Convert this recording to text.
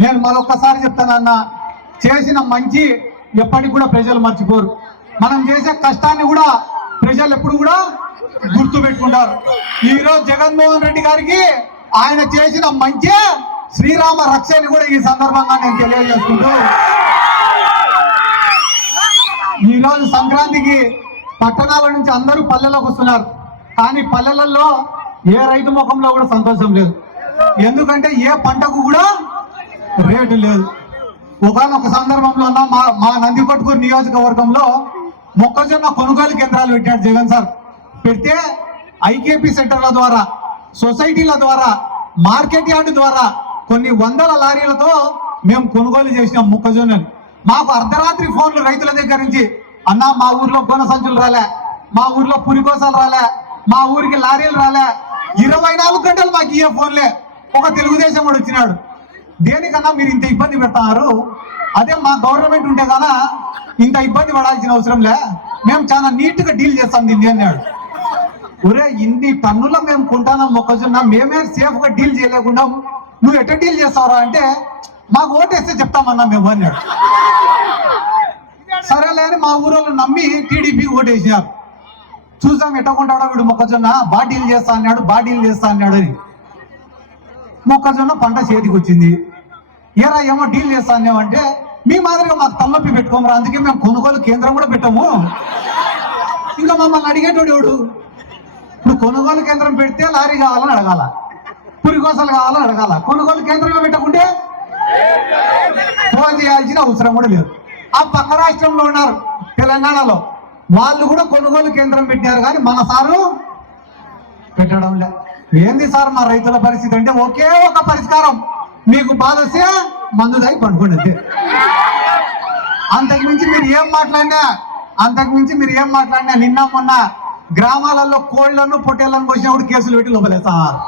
నేను మరొకసారి చెప్తానన్నా చేసిన మంచి ఎప్పటికి కూడా ప్రజలు మర్చిపోరు. మనం చేసే కష్టాన్ని కూడా ప్రజలు ఎప్పుడు కూడా గుర్తు పెట్టుకుంటారు ఈ రోజు జగన్మోహన్ రెడ్డి గారికి ఆయన చేసిన మంచి శ్రీరామ రక్షని కూడా ఈ సందర్భంగా నేను తెలియజేసుకుంటూ ఈ రోజు సంక్రాంతికి పట్టణాల నుంచి అందరూ పల్లెలోకి వస్తున్నారు. కానీ పల్లెలలో ఏ రైతు ముఖంలో కూడా సంతోషం లేదు. ఎందుకంటే ఏ పంటకు కూడా రేటు లేదు. ఒకనొక సందర్భంలో ఉన్న మా మా నందికొట్కూరు నియోజకవర్గంలో మొక్కజొన్న కొనుగోలు కేంద్రాలు పెట్టాడు జగన్ సార్. పెడితే ఐకేపీ సెంటర్ల ద్వారా సొసైటీల ద్వారా మార్కెట్ యార్డ్ ద్వారా కొన్ని వందల లారీలతో మేము కొనుగోలు చేసినాం మొక్కజొన్నని. మాకు అర్ధరాత్రి ఫోన్లు రైతుల దగ్గర నుంచి అన్నా మా ఊర్లో గోన సంచులు రాలే మా ఊర్లో పురికోసలు రాలే మా ఊరికి లారీలు రాలే ఇరవై నాలుగు గంటలు మాకు ఇయ్యే ఫోన్లే. ఒక తెలుగుదేశం వాడు వచ్చినాడు. దేనికన్నా మీరు ఇంత ఇబ్బంది పెడతారు? అదే మా గవర్నమెంట్ ఉంటే కన్నా ఇంత ఇబ్బంది పడాల్సిన అవసరం లే. మేము చాలా నీట్గా డీల్ చేస్తాం దీన్ని అన్నాడు. ఒరే ఇన్ని టన్నుల మేము కొంటాం మొక్కజొన్న మేమే సేఫ్గా డీల్ చేయలేకుండా నువ్వు ఎట్ట డీల్ చేస్తావురా అంటే మాకు ఓటేస్తే చెప్తామన్నా మేము అన్నాడు. సరేలే అని మా ఊరోళ్ళు నమ్మి టీడీపీ ఓటేసినారు. చూసాం ఎట్టకుంటాడో వీడు మొక్కజొన్న. బా డీల్ చేస్తా అన్నాడు బా డీల్ చేస్తా అన్నాడు అని. మొక్కజొన్న పంట చేతికి వచ్చింది ఏరా ఏమో డీల్ చేస్తాను అంటే మీ మాదిరిగా మాకు తలనొప్పి పెట్టుకోమరా అందుకే మేము కొనుగోలు కేంద్రం కూడా పెట్టాము. ఇంకా మమ్మల్ని అడిగేటోడు ఎవడు? ఇప్పుడు కొనుగోలు కేంద్రం పెడితే లారీ కావాలని అడగాల పురికోసలు కావాలని అడగాల. కొనుగోలు కేంద్రంలో పెట్టకుంటే ఫోన్ చేయాల్సిన అవసరం కూడా లేదు. ఆ పక్క రాష్ట్రంలో ఉన్నారు తెలంగాణలో. వాళ్ళు కూడా కొనుగోలు కేంద్రం పెట్టారు కానీ మన సారు పెట్టడం లే ఏంది సార్ మా రైతుల పరిస్థితి అంటే ఒకే ఒక పరిష్కారం. మీకు బాధ వస్తే మందు దాగి అంతే. అంతకు మించి మీరు ఏం మాట్లాడినా అంతకు మించి మీరు ఏం మాట్లాడినా నిన్న మొన్న గ్రామాలలో కోళ్ళను పొట్టేళ్ళను కోసినప్పుడు కేసులు పెట్టి లోపలేస్తారు.